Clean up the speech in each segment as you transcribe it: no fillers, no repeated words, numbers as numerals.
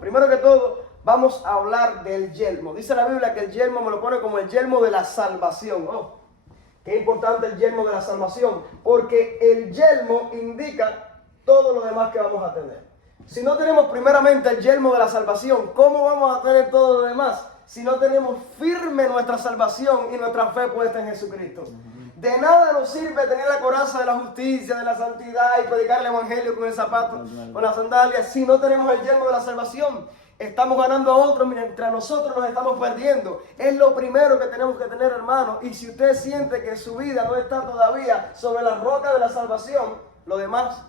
Primero que todo, vamos a hablar del yelmo. Dice la Biblia que el yelmo me lo pone como el yelmo de la salvación. Oh, qué importante el yelmo de la salvación, porque el yelmo indica todo lo demás que vamos a tener. Si no tenemos primeramente el yelmo de la salvación, ¿cómo vamos a tener todo lo demás? Si no tenemos firme nuestra salvación y nuestra fe puesta en Jesucristo. De nada nos sirve tener la coraza de la justicia, de la santidad y predicar el evangelio con el zapato, con las sandalias, si no tenemos el yelmo de la salvación. Estamos ganando a otros mientras nosotros nos estamos perdiendo. Es lo primero que tenemos que tener, hermanos. Y si usted siente que su vida no está todavía sobre la roca de la salvación, lo demás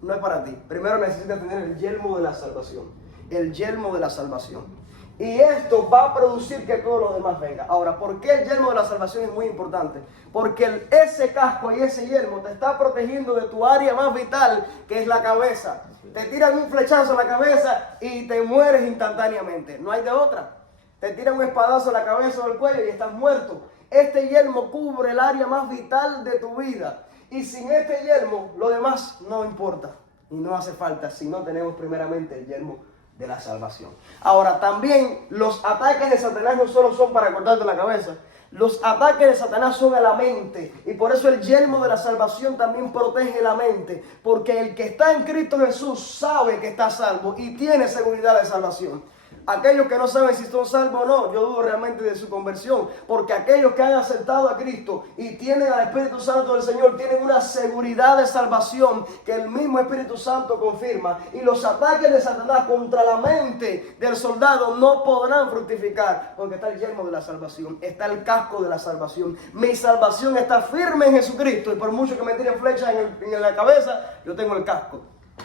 no es para ti. Primero necesitas tener el yelmo de la salvación. El yelmo de la salvación. Y esto va a producir que todo lo demás venga. Ahora, ¿por qué el yelmo de la salvación es muy importante? Porque ese casco y ese yelmo te está protegiendo de tu área más vital, que es la cabeza. Te tiran un flechazo en la cabeza y te mueres instantáneamente. No hay de otra. Te tiran un espadazo en la cabeza o el cuello y estás muerto. Este yelmo cubre el área más vital de tu vida. Y sin este yelmo, lo demás no importa. Y no hace falta si no tenemos primeramente el yelmo de la salvación. Ahora, también los ataques de Satanás no solo son para cortarte la cabeza. Los ataques de Satanás son a la mente. Y por eso el yelmo de la salvación también protege la mente. Porque el que está en Cristo Jesús sabe que está salvo y tiene seguridad de salvación. Aquellos que no saben si son salvos o no, yo dudo realmente de su conversión, porque aquellos que han aceptado a Cristo y tienen al Espíritu Santo del Señor, tienen una seguridad de salvación que el mismo Espíritu Santo confirma, y los ataques de Satanás contra la mente del soldado no podrán fructificar, porque está el yelmo de la salvación, está el casco de la salvación. Mi salvación está firme en Jesucristo, y por mucho que me tiren flechas en la cabeza, yo tengo el casco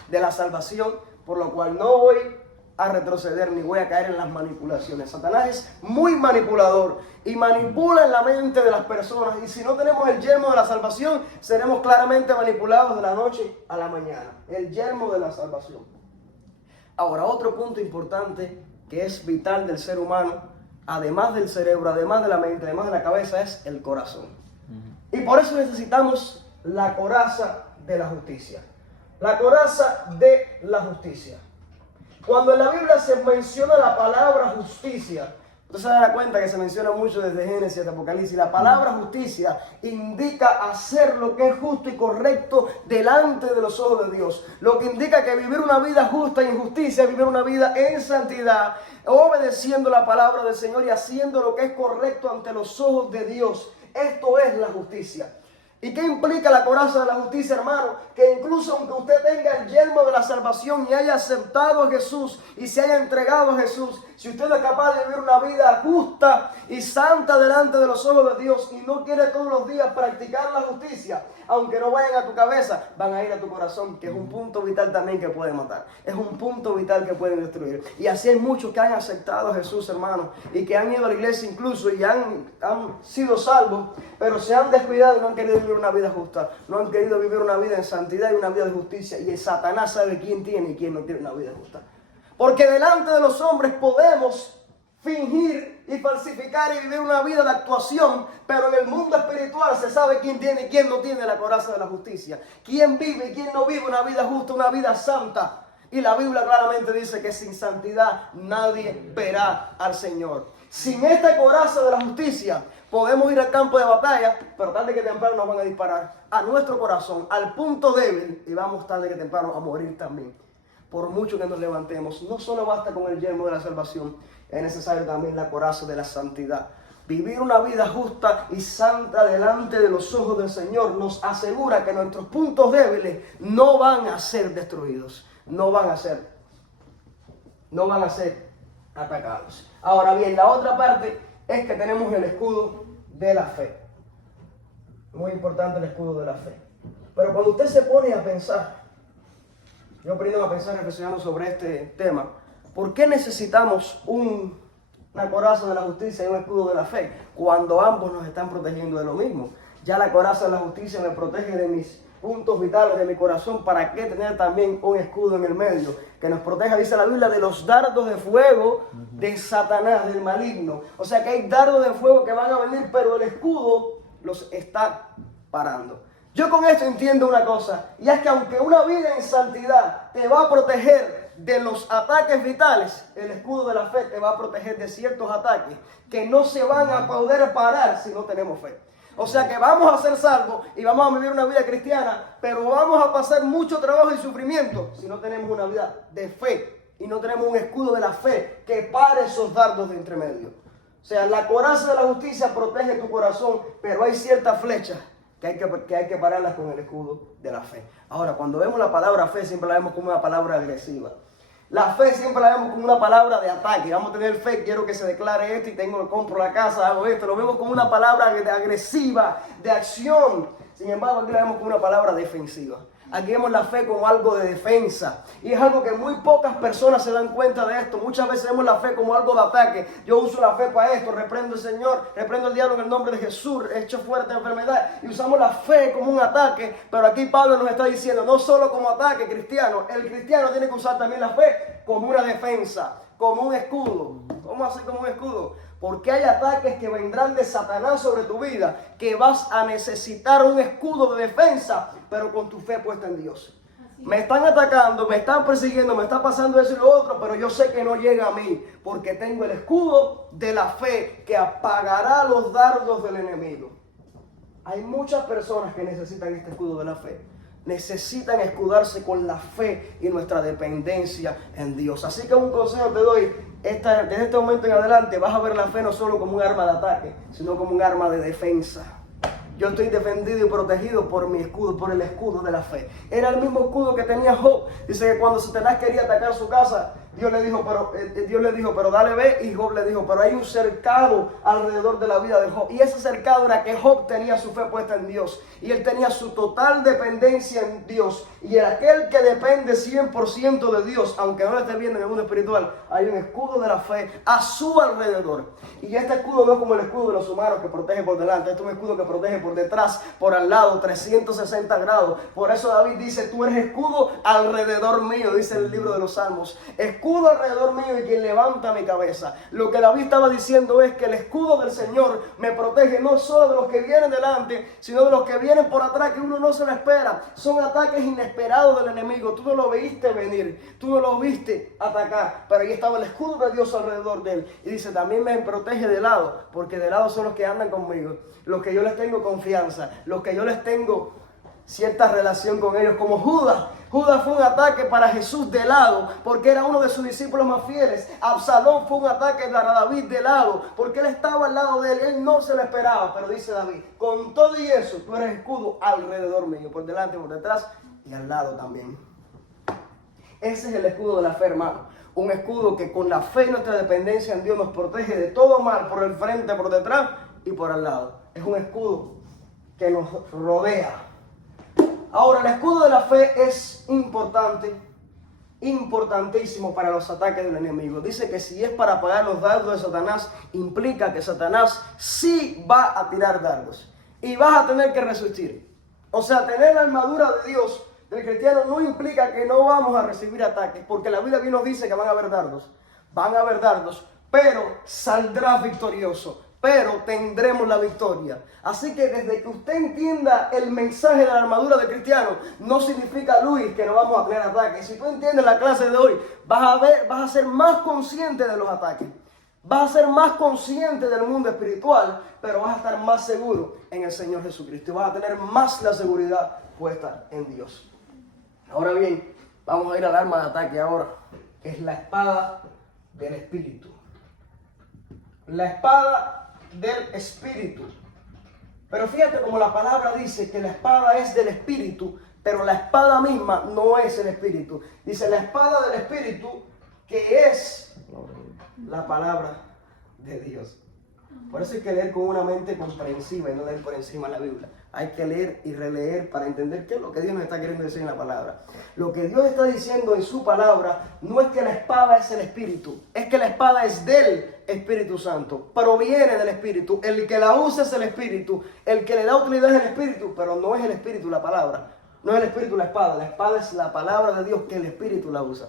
de la salvación, por lo cual no voy a retroceder ni voy a caer en las manipulaciones. Satanás es muy manipulador y manipula en la mente de las personas, y si no tenemos el yelmo de la salvación, seremos claramente manipulados de la noche a la mañana. El yelmo de la salvación. Ahora, otro punto importante que es vital del ser humano, además del cerebro, además de la mente, además de la cabeza, es el corazón. Y por eso necesitamos la coraza de la justicia. La coraza de la justicia. Cuando en la Biblia se menciona la palabra justicia, usted se dará cuenta que se menciona mucho desde Génesis hasta Apocalipsis. La palabra justicia indica hacer lo que es justo y correcto delante de los ojos de Dios. Lo que indica que vivir una vida justa y en justicia es vivir una vida en santidad, obedeciendo la palabra del Señor y haciendo lo que es correcto ante los ojos de Dios. Esto es la justicia. ¿Y qué implica la coraza de la justicia, hermano? Que incluso aunque usted tenga el yelmo de la salvación y haya aceptado a Jesús y se haya entregado a Jesús, si usted no es capaz de vivir una vida justa y santa delante de los ojos de Dios y no quiere todos los días practicar la justicia, aunque no vayan a tu cabeza, van a ir a tu corazón, que es un punto vital también que puede matar. Es un punto vital que puede destruir. Y así hay muchos que han aceptado a Jesús, hermano, y que han ido a la iglesia incluso y han sido salvos, pero se han descuidado y no han querido vivir una vida justa. No han querido vivir una vida en santidad y una vida de justicia. Y el Satanás sabe quién tiene y quién no tiene una vida justa. Porque delante de los hombres podemos fingir y falsificar y vivir una vida de actuación, pero en el mundo espiritual se sabe quién tiene y quién no tiene la coraza de la justicia. Quién vive y quién no vive una vida justa, una vida santa. Y la Biblia claramente dice que sin santidad nadie verá al Señor. Sin esta coraza de la justicia podemos ir al campo de batalla, pero tarde que temprano nos van a disparar a nuestro corazón, al punto débil, y vamos tarde que temprano a morir también. Por mucho que nos levantemos, no solo basta con el yelmo de la salvación, es necesario también la coraza de la santidad. Vivir una vida justa y santa delante de los ojos del Señor nos asegura que nuestros puntos débiles no van a ser destruidos, no van a ser atacados. Ahora bien, la otra parte es que tenemos el escudo de la fe. Muy importante el escudo de la fe. Pero cuando usted se pone a pensar, yo aprendo a pensar reflexionando sobre este tema, ¿por qué necesitamos una coraza de la justicia y un escudo de la fe cuando ambos nos están protegiendo de lo mismo? Ya la coraza de la justicia me protege de mis puntos vitales, de mi corazón. ¿Para qué tener también un escudo en el medio que nos proteja, dice la Biblia, de los dardos de fuego de Satanás, del maligno? O sea que hay dardos de fuego que van a venir, pero el escudo los está parando. Yo con esto entiendo una cosa, y es que aunque una vida en santidad te va a proteger de los ataques vitales, el escudo de la fe te va a proteger de ciertos ataques que no se van a poder parar si no tenemos fe. O sea que vamos a ser salvos y vamos a vivir una vida cristiana, pero vamos a pasar mucho trabajo y sufrimiento si no tenemos una vida de fe y no tenemos un escudo de la fe que pare esos dardos de entremedio. O sea, la coraza de la justicia protege tu corazón, pero hay ciertas flechas que hay que pararlas con el escudo de la fe. Ahora, cuando vemos la palabra fe, siempre la vemos como una palabra agresiva. La fe siempre la vemos como una palabra de ataque. Vamos a tener fe, quiero que se declare esto y compro la casa, hago esto. Lo vemos como una palabra agresiva, de acción. Sin embargo, aquí la vemos como una palabra defensiva. Aquí vemos la fe como algo de defensa. Y es algo que muy pocas personas se dan cuenta de esto. Muchas veces vemos la fe como algo de ataque. Yo uso la fe para esto, reprendo al Señor, reprendo al diablo en el nombre de Jesús, echo fuerte la enfermedad. Y usamos la fe como un ataque. Pero aquí Pablo nos está diciendo, no solo como ataque cristiano. El cristiano tiene que usar también la fe como una defensa, como un escudo. ¿Cómo así como un escudo? Porque hay ataques que vendrán de Satanás sobre tu vida, que vas a necesitar un escudo de defensa, pero con tu fe puesta en Dios. Me están atacando, me están persiguiendo, me está pasando eso y lo otro, pero yo sé que no llega a mí, porque tengo el escudo de la fe que apagará los dardos del enemigo. Hay muchas personas que necesitan este escudo de la fe. Necesitan escudarse con la fe y nuestra dependencia en Dios. Así que un consejo te doy, desde este momento en adelante vas a ver la fe no solo como un arma de ataque, sino como un arma de defensa. Yo estoy defendido y protegido por mi escudo, por el escudo de la fe. Era el mismo escudo que tenía Job. Dice que cuando Satanás quería atacar su casa, Dios le dijo, pero dale ve. Y Job le dijo, pero hay un cercado alrededor de la vida de Job. Y ese cercado era que Job tenía su fe puesta en Dios. Y él tenía su total dependencia en Dios. Y aquel que depende 100% de Dios, aunque no lo esté viendo en el mundo espiritual, hay un escudo de la fe a su alrededor. Y este escudo no es como el escudo de los humanos que protege por delante. Este es un escudo que protege por detrás, por al lado, 360 grados. Por eso David dice, tú eres escudo alrededor mío, dice el libro de los Salmos. Escudo alrededor mío y quien levanta mi cabeza. Lo que David estaba diciendo es que el escudo del Señor me protege no solo de los que vienen delante, sino de los que vienen por atrás, que uno no se lo espera. Son ataques inesperados del enemigo. Tú no lo viste venir, tú no lo viste atacar, pero ahí estaba el escudo de Dios alrededor de él. Y dice, también me protege de lado, porque de lado son los que andan conmigo, los que yo les tengo confianza, los que yo les tengo cierta relación con ellos, como Judas. Judas fue un ataque para Jesús de lado, porque era uno de sus discípulos más fieles. Absalón fue un ataque para David de lado, porque él estaba al lado de él, él no se lo esperaba. Pero dice David, con todo y eso, tú eres escudo alrededor mío, por delante, por detrás y al lado también. Ese es el escudo de la fe, hermano. Un escudo que con la fe y nuestra dependencia en Dios nos protege de todo mal, por el frente, por detrás y por al lado. Es un escudo que nos rodea. Ahora, el escudo de la fe es importante, importantísimo para los ataques del enemigo. Dice que si es para apagar los dardos de Satanás, implica que Satanás sí va a tirar dardos y vas a tener que resistir. O sea, tener la armadura de Dios del cristiano no implica que no vamos a recibir ataques, porque la Biblia bien nos dice que van a haber dardos, pero saldrás victorioso. Pero tendremos la victoria. Así que desde que usted entienda el mensaje de la armadura del cristiano, no significa, Luis, que no vamos a tener ataques. Si tú entiendes la clase de hoy, vas a ser más consciente de los ataques. Vas a ser más consciente del mundo espiritual, pero vas a estar más seguro en el Señor Jesucristo. Y vas a tener más la seguridad puesta en Dios. Ahora bien, vamos a ir al arma de ataque ahora. Es la espada del Espíritu. La espada del Espíritu. Pero fíjate como la palabra dice que la espada es del Espíritu, pero la espada misma no es el Espíritu. Dice la espada del Espíritu, que es la palabra de Dios. Por eso hay que leer con una mente comprensiva y no leer por encima la Biblia. Hay que leer y releer para entender qué es lo que Dios nos está queriendo decir en la palabra. Lo que Dios está diciendo en su palabra no es que la espada es el Espíritu, es que la espada es del Espíritu Santo, proviene del Espíritu. El que la usa es el Espíritu, el que le da utilidad es el Espíritu, pero no es el Espíritu la palabra, no es el Espíritu la espada es la palabra de Dios que el Espíritu la usa.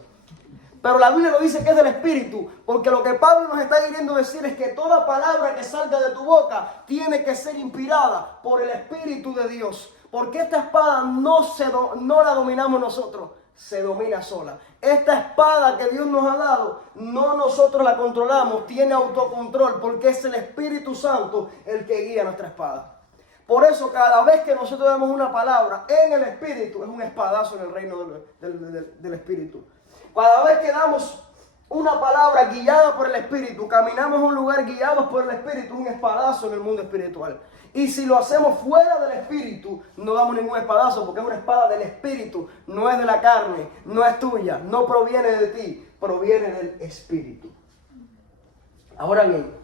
Pero la Biblia no dice que es del Espíritu, porque lo que Pablo nos está queriendo decir es que toda palabra que salga de tu boca tiene que ser inspirada por el Espíritu de Dios. Porque esta espada no la dominamos nosotros, se domina sola. Esta espada que Dios nos ha dado, no nosotros la controlamos, tiene autocontrol, porque es el Espíritu Santo el que guía nuestra espada. Por eso cada vez que nosotros damos una palabra en el Espíritu, es un espadazo en el reino del Espíritu. Cada vez que damos una palabra guiada por el Espíritu, caminamos a un lugar guiados por el Espíritu, un espadazo en el mundo espiritual. Y si lo hacemos fuera del Espíritu, no damos ningún espadazo, porque es una espada del Espíritu, no es de la carne, no es tuya, no proviene de ti, proviene del Espíritu. Ahora bien,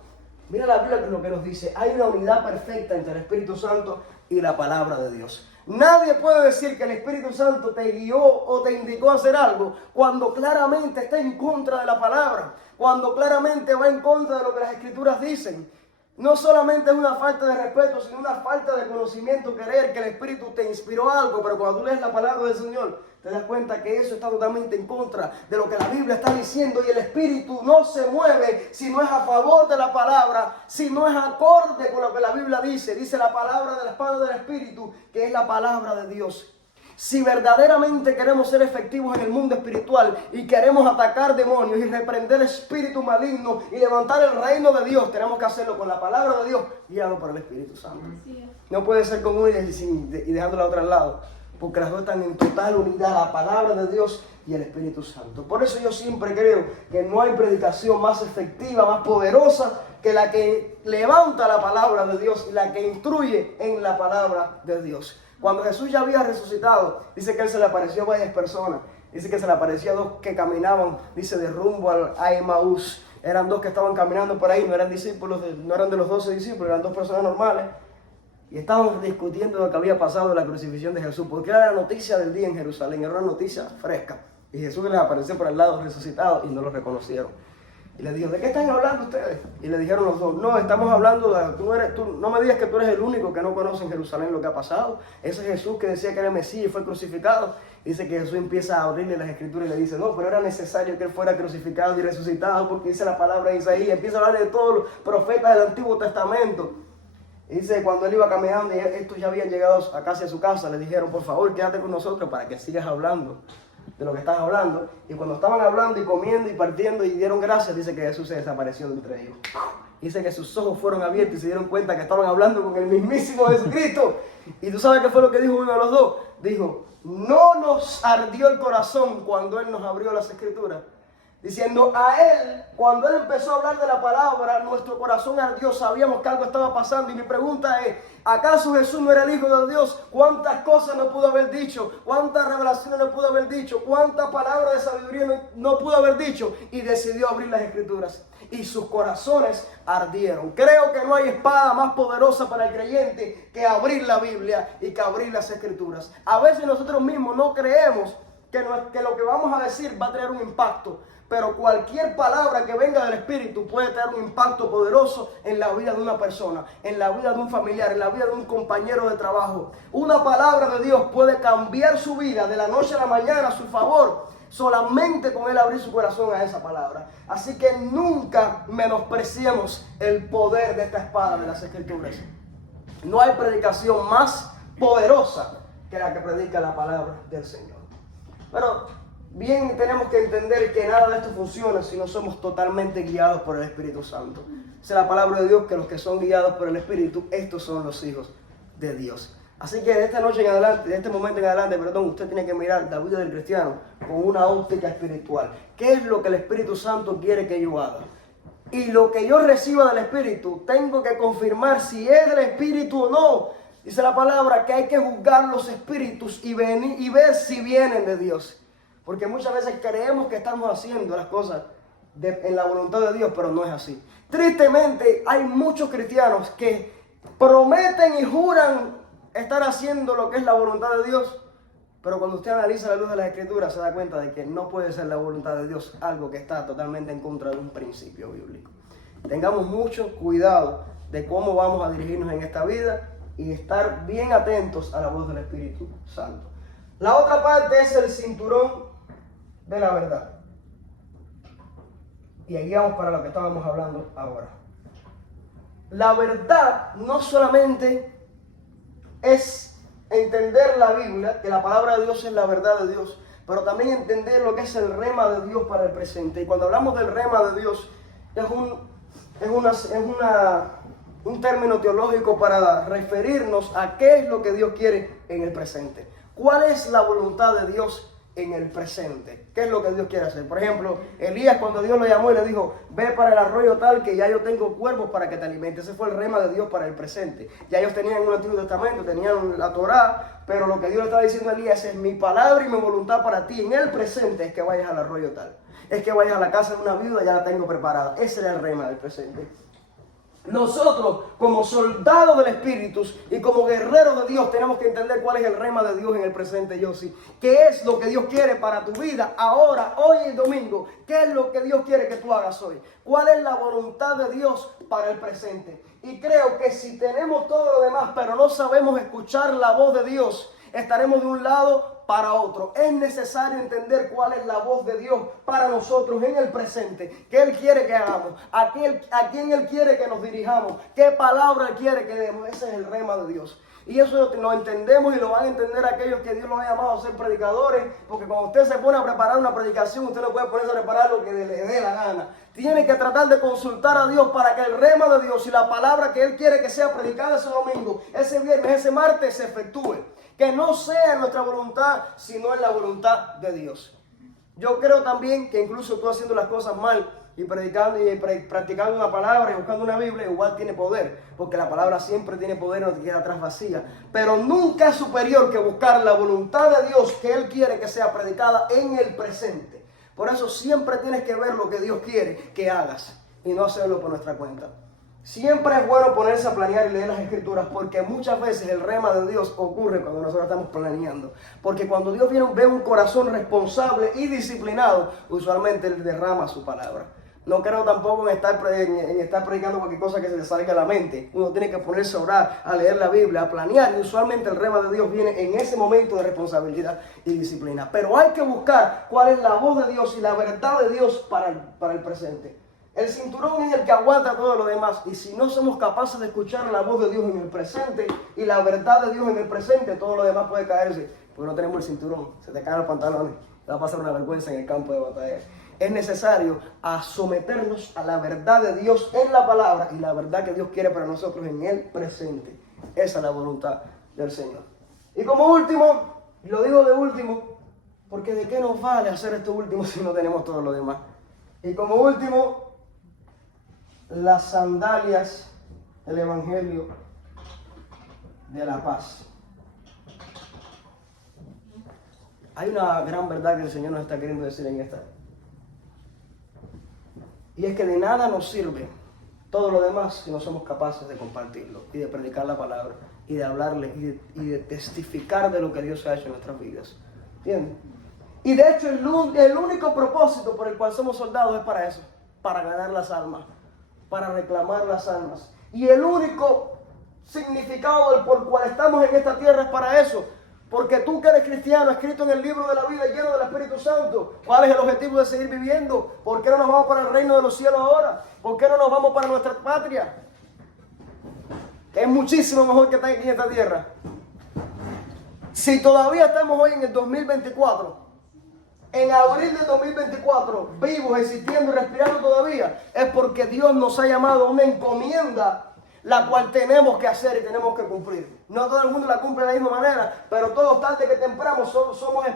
mira la Biblia lo que nos dice, hay una unidad perfecta entre el Espíritu Santo y la palabra de Dios. Nadie puede decir que el Espíritu Santo te guió o te indicó a hacer algo cuando claramente está en contra de la palabra, cuando claramente va en contra de lo que las Escrituras dicen. No solamente es una falta de respeto, sino una falta de conocimiento, creer que el Espíritu te inspiró algo, pero cuando tú lees la palabra del Señor, te das cuenta que eso está totalmente en contra de lo que la Biblia está diciendo, y el Espíritu no se mueve si no es a favor de la palabra, si no es acorde con lo que la Biblia dice. Dice la palabra de la espada del Espíritu, que es la palabra de Dios. Si verdaderamente queremos ser efectivos en el mundo espiritual y queremos atacar demonios y reprender espíritus malignos y levantar el reino de Dios, tenemos que hacerlo con la palabra de Dios, guiado por el Espíritu Santo. No puede ser con una y dejando la otra al lado, porque las dos están en total unidad, la palabra de Dios y el Espíritu Santo. Por eso yo siempre creo que no hay predicación más efectiva, más poderosa que la que levanta la palabra de Dios y la que instruye en la palabra de Dios. Cuando Jesús ya había resucitado, dice que Él se le apareció a varias personas. Dice que se le apareció a dos que caminaban, dice, de rumbo a Emaús. Eran dos que estaban caminando por ahí, no eran discípulos, no eran de los 12 discípulos, eran dos personas normales. Y estaban discutiendo lo que había pasado de la crucifixión de Jesús, porque era la noticia del día en Jerusalén, era una notica fresca. Y Jesús les apareció por el lado resucitado y no lo reconocieron. Y le dijo, ¿de qué están hablando ustedes? Y le dijeron los dos, no, estamos hablando no me digas que tú eres el único que no conoce en Jerusalén lo que ha pasado. Ese Jesús que decía que era Mesías y fue crucificado. Dice que Jesús empieza a abrirle las Escrituras y le dice, no, pero era necesario que Él fuera crucificado y resucitado, porque dice la palabra de Isaías. Empieza a hablar de todos los profetas del Antiguo Testamento. Y dice, cuando Él iba caminando y estos ya habían llegado a casi a su casa, le dijeron, por favor, quédate con nosotros para que sigas hablando de lo que estás hablando. Y cuando estaban hablando y comiendo y partiendo y dieron gracias, dice que Jesús se desapareció de entre ellos. Dice que sus ojos fueron abiertos y se dieron cuenta que estaban hablando con el mismísimo Jesucristo. Y tú sabes qué fue lo que dijo uno de los dos. Dijo, no nos ardió el corazón cuando Él nos abrió las Escrituras. Diciendo, a Él, cuando Él empezó a hablar de la palabra, nuestro corazón ardió, sabíamos que algo estaba pasando. Y mi pregunta es, ¿acaso Jesús no era el Hijo de Dios? ¿Cuántas cosas no pudo haber dicho? ¿Cuántas revelaciones no pudo haber dicho? ¿Cuántas palabras de sabiduría no pudo haber dicho? Y decidió abrir las Escrituras. Y sus corazones ardieron. Creo que no hay espada más poderosa para el creyente que abrir la Biblia y que abrir las Escrituras. A veces nosotros mismos no creemos que lo que vamos a decir va a tener un impacto. Pero cualquier palabra que venga del Espíritu puede tener un impacto poderoso en la vida de una persona, en la vida de un familiar, en la vida de un compañero de trabajo. Una palabra de Dios puede cambiar su vida de la noche a la mañana a su favor, solamente con Él abrir su corazón a esa palabra. Así que nunca menospreciemos el poder de esta espada de las Escrituras. No hay predicación más poderosa que la que predica la palabra del Señor. Pero bien tenemos que entender que nada de esto funciona si no somos totalmente guiados por el Espíritu Santo. Dice la palabra de Dios que los que son guiados por el Espíritu, estos son los hijos de Dios. Así que de esta noche en adelante, de este momento en adelante, usted tiene que mirar la vida del cristiano con una óptica espiritual. ¿Qué es lo que el Espíritu Santo quiere que yo haga? Y lo que yo reciba del Espíritu, tengo que confirmar si es del Espíritu o no. Dice la palabra que hay que juzgar los espíritus y ver si vienen de Dios. Porque muchas veces creemos que estamos haciendo las cosas en la voluntad de Dios, pero no es así. Tristemente, hay muchos cristianos que prometen y juran estar haciendo lo que es la voluntad de Dios, pero cuando usted analiza la luz de las Escrituras se da cuenta de que no puede ser la voluntad de Dios algo que está totalmente en contra de un principio bíblico. Tengamos mucho cuidado de cómo vamos a dirigirnos en esta vida y estar bien atentos a la voz del Espíritu Santo. La otra parte es el cinturón de la verdad. Y ahí vamos para lo que estábamos hablando ahora. La verdad no solamente es entender la Biblia, que la palabra de Dios es la verdad de Dios, pero también entender lo que es el rema de Dios para el presente. Y cuando hablamos del rema de Dios, es un término teológico para referirnos a qué es lo que Dios quiere en el presente. ¿Cuál es la voluntad de Dios en el presente? ¿Qué es lo que Dios quiere hacer? Por ejemplo, Elías, cuando Dios lo llamó y le dijo, ve para el arroyo tal que ya yo tengo cuervos para que te alimentes. Ese fue el rema de Dios para el presente. Ya ellos tenían un Antiguo Testamento, tenían la Torá, pero lo que Dios le estaba diciendo a Elías es mi palabra y mi voluntad para ti en el presente es que vayas al arroyo tal. Es que vayas a la casa de una viuda, ya la tengo preparada. Ese era el rema del presente. Nosotros, como soldados del Espíritu y como guerreros de Dios, tenemos que entender cuál es el rema de Dios en el presente, Yossi. ¿Qué es lo que Dios quiere para tu vida ahora, hoy y domingo? ¿Qué es lo que Dios quiere que tú hagas hoy? ¿Cuál es la voluntad de Dios para el presente? Y creo que si tenemos todo lo demás, pero no sabemos escuchar la voz de Dios, estaremos de un lado para otro. Es necesario entender cuál es la voz de Dios para nosotros en el presente. ¿Qué Él quiere que hagamos? ¿A quién Él quiere que nos dirijamos? ¿Qué palabra Él quiere que demos? Ese es el rema de Dios. Y eso lo entendemos y lo van a entender aquellos que Dios los ha llamado a ser predicadores. Porque cuando usted se pone a preparar una predicación, usted no puede ponerse a preparar lo que le dé la gana. Tiene que tratar de consultar a Dios para que el rema de Dios y la palabra que Él quiere que sea predicada ese domingo, ese viernes, ese martes se efectúe. Que no sea nuestra voluntad, sino en la voluntad de Dios. Yo creo también que incluso tú haciendo las cosas mal y predicando y practicando una palabra y buscando una Biblia, igual tiene poder. Porque la palabra siempre tiene poder y no te queda atrás vacía. Pero nunca es superior que buscar la voluntad de Dios que Él quiere que sea predicada en el presente. Por eso siempre tienes que ver lo que Dios quiere que hagas y no hacerlo por nuestra cuenta. Siempre es bueno ponerse a planear y leer las Escrituras porque muchas veces el rema de Dios ocurre cuando nosotros estamos planeando. Porque cuando Dios ve un corazón responsable y disciplinado, usualmente Él derrama su palabra. No creo tampoco en estar predicando cualquier cosa que se le salga a la mente. Uno tiene que ponerse a orar, a leer la Biblia, a planear. Y usualmente el rema de Dios viene en ese momento de responsabilidad y disciplina. Pero hay que buscar cuál es la voz de Dios y la verdad de Dios para el presente. El cinturón es el que aguanta todo lo demás. Y si no somos capaces de escuchar la voz de Dios en el presente y la verdad de Dios en el presente, todo lo demás puede caerse. Porque no tenemos el cinturón, se te caen los pantalones, te va a pasar una vergüenza en el campo de batalla. Es necesario someternos a la verdad de Dios en la palabra y la verdad que Dios quiere para nosotros en el presente. Esa es la voluntad del Señor. Y como último, y lo digo de último, porque de qué nos vale hacer esto último si no tenemos todo lo demás. Y como último, las sandalias del Evangelio de la paz. Hay una gran verdad que el Señor nos está queriendo decir en esta. Y es que de nada nos sirve todo lo demás si no somos capaces de compartirlo y de predicar la palabra y de hablarle y de testificar de lo que Dios ha hecho en nuestras vidas. ¿Entienden? Y de hecho el único propósito por el cual somos soldados es para eso, para ganar las almas, para reclamar las almas. Y el único significado por el cual estamos en esta tierra es para eso. Porque tú que eres cristiano, escrito en el libro de la vida lleno del Espíritu Santo, ¿cuál es el objetivo de seguir viviendo? ¿Por qué no nos vamos para el reino de los cielos ahora? ¿Por qué no nos vamos para nuestra patria? Es muchísimo mejor que estar aquí en esta tierra. Si todavía estamos hoy en el 2024, en abril del 2024, vivos, existiendo y respirando todavía, es porque Dios nos ha llamado a una encomienda la cual tenemos que hacer y tenemos que cumplir. No todo el mundo la cumple de la misma manera, pero todos tarde que temprano somos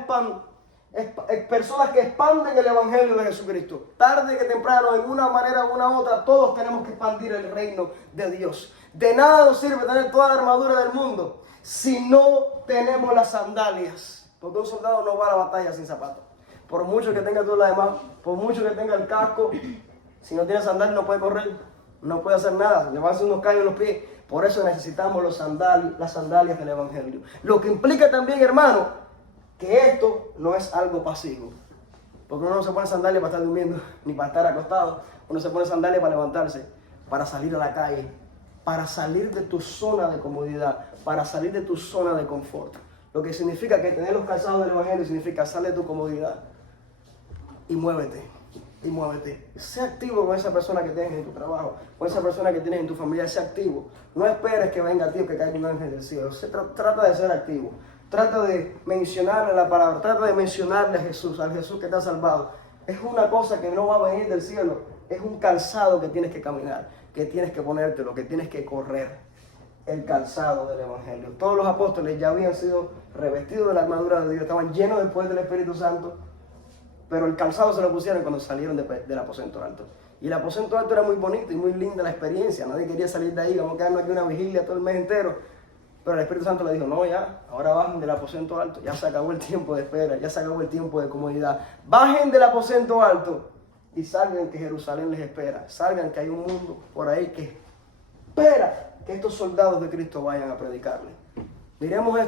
personas que expanden el Evangelio de Jesucristo. Tarde que temprano, en una manera u una otra, todos tenemos que expandir el reino de Dios. De nada nos sirve tener toda la armadura del mundo si no tenemos las sandalias. Porque un soldado no va a la batalla sin zapatos. Por mucho que tenga todo lo demás, por mucho que tenga el casco, si no tiene sandalias no puede correr. No puede hacer nada, le van a hacer unos callos en los pies. Por eso necesitamos las sandalias del Evangelio. Lo que implica también, hermano, que esto no es algo pasivo. Porque uno no se pone sandalias para estar durmiendo, ni para estar acostado. Uno se pone sandalias para levantarse, para salir a la calle, para salir de tu zona de comodidad, para salir de tu zona de confort. Lo que significa que tener los calzados del Evangelio significa salir de tu comodidad y muévete. Y muévete. Sé activo con esa persona que tienes en tu trabajo, con esa persona que tienes en tu familia. Sé activo. No esperes que venga a ti o que caiga un ángel del cielo. Trata de ser activo. trata de mencionarle la palabra, trata de mencionarle a Jesús, al Jesús que te ha salvado. Es una cosa que no va a venir del cielo, es un calzado que tienes que caminar, que tienes que ponértelo, que tienes que correr. El calzado del Evangelio. Todos los apóstoles ya habían sido revestidos de la armadura de Dios, estaban llenos del poder del Espíritu Santo, pero el calzado se lo pusieron cuando salieron del aposento alto. Y el aposento alto era muy bonito y muy linda la experiencia, nadie quería salir de ahí, vamos a quedarnos aquí una vigilia todo el mes entero. Pero el Espíritu Santo le dijo, no, ya, ahora bajen del aposento alto, ya se acabó el tiempo de espera, ya se acabó el tiempo de comodidad. Bajen del aposento alto y salgan que Jerusalén les espera, salgan que hay un mundo por ahí que espera que estos soldados de Cristo vayan a predicarle. Miremos esto.